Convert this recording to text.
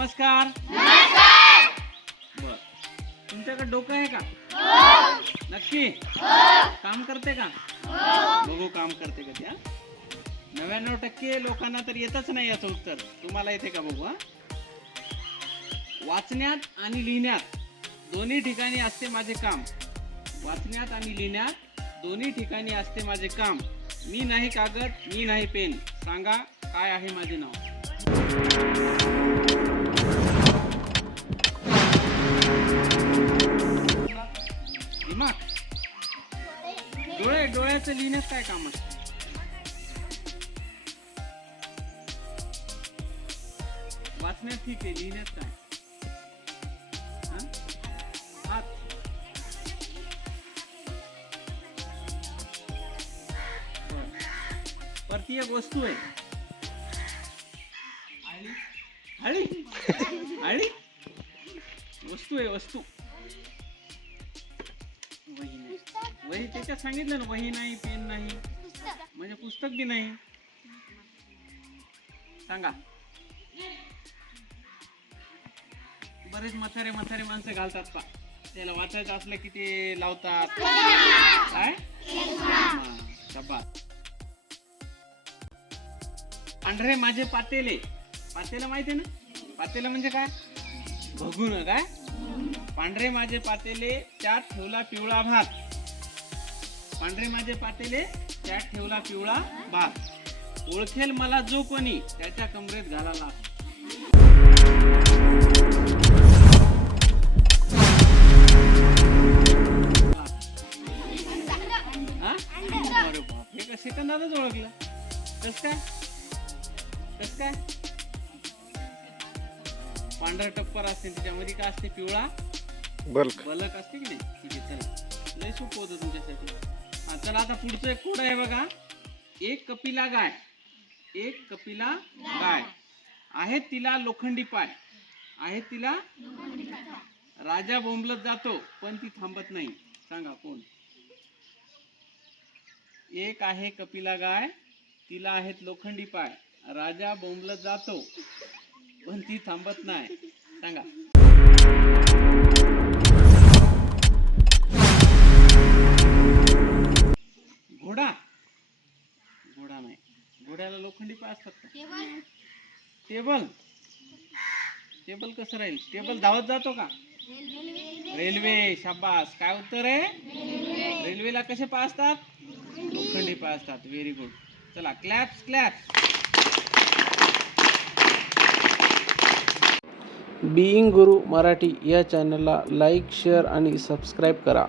नमस्कार. बर. तुमच्याकडे डोकं आहे का? नक्की? काम करते का? बघू काम करते का त्या नव्याण्णव टक्के लोकांना तर येतच नाही याचं उत्तर. तुम्हाला येते का बघू हा? वाचण्यात आणि लिहिण्यात दोन्ही ठिकाणी असते माझे काम. वाचण्यात आणि लिहिण्यात दोन्ही ठिकाणी असते माझे काम. मी नाही कागद मी नाही पेन. सांगा काय आहे माझे नाव? डोळ्याचं लिहिण्यात काय काम असतं? वाचण्यात ठीक आहे लिहिण्यात काय हात परती एक वस्तू आहे. आळी. आळी. आळी. वस्तू आहे वस्तू. वही त्याच्यात सांगितलं ना वही नाही पेन नाही. म्हणजे पुस्तक बी नाही. सांगा. बरेच म्हातारे म्हातारे माणसं घालतात पा त्याला वाचायचं असलं की ते लावतात. काय? पांढरे माझे पातेले. पातेला माहिती ना? पातेला म्हणजे काय? भगून काय? पांढरे माझे पातेले त्यात ठेवला पिवळा भात. पांढरे माझे पातेले त्यात ठेवला पिवळा भात. ओळखेल मला जो कोणी त्याच्या कमरेत घाला लाभ हा? का सेकंदातच ओळखलं? कस काय? कस काय? पांढरा टप्पर असते त्याच्यामध्ये काय असते पिवळा? बल्क. बलक असते की नाही? ठीक आहे चला. लय सोपं होतं तुमच्यासाठी. चला आता पुढचं एक कोड आहे बघा. एक कपिला गाय. एक कपिला गाय. आहेत तिला लोखंडी पाय. आहेत तिला राजा बोंबलत जातो पण ती थांबत नाही. सांगा कोण? एक आहे कपिला गाय तिला आहेत लोखंडी पाय. राजा बोंबलत जातो पण ती थांबत नाही. सांगा. टेबल? टेबल? कसं राहील? टेबल धावत जातो का? रेल्वे शाबास. काय उत्तर आहे? रेल्वेला कसे पाय असतात लोखंडी पाय असतात व्हेरी गुड चला claps clap being Guru Marathi या चॅनलला लाईक शेअर आणि सबस्क्राईब करा.